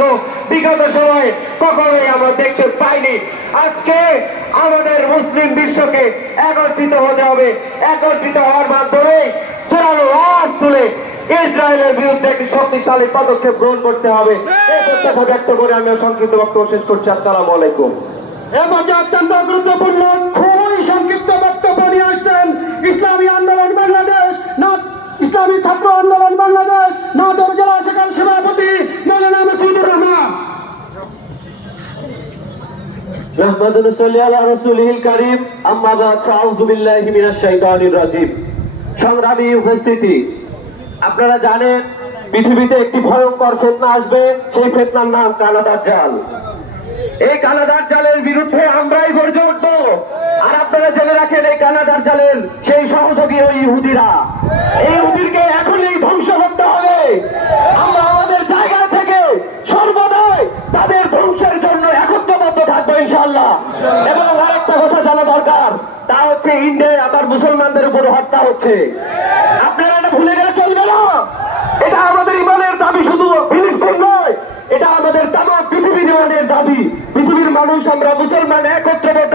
দুর্ভাগ্য বিগত সময়ে কখনোই আমরা দেখতে পাইনি। আজকে আমাদের মুসলিম বিশ্বকে একত্রিত হতে হবে। একত্রিত হওয়ার মাধ্যমে জোরালো আওয়াজ তুলে ইসরায়েলের বিরুদ্ধে একটি শক্তিশালী পদক্ষেপ গ্রহণ করতে হবে। এই প্রত্যাশা ব্যক্ত করে আমি সংক্ষিপ্ত বক্তব্য শেষ করছি। আসসালামু আলাইকুম। এ পর্যায়ে অত্যন্ত গুরুত্বপূর্ণ সংগ্রামী উপস্থিতি, আপনারা জানেন পৃথিবীতে একটি ভয়ঙ্কর ফেতনা আসবে, সেই ফেতনার নাম কানাদার জাল এই কানাদার জালের বিরুদ্ধে আমরাই গর্জে উঠব আর আপনারা জেনে রাখেন, এই কানাদার জালের সেই সহযোগী ওই ইহুদিরা। এবং আর কথা জানা দরকার, তা হচ্ছে ইন্ডিয়ায় আবার মুসলমানদের উপর হত্যা হচ্ছে। আপনারা এটা ভুলে গেলে চলবে না। এটা আমাদের ইমানের দাবি, শুধু ফিলিস্তিন নয়, এটা আমাদের তাম পৃথিবীর ইমানের দাবি। পৃথিবীর মানুষ, আমরা মুসলমান, একত্রে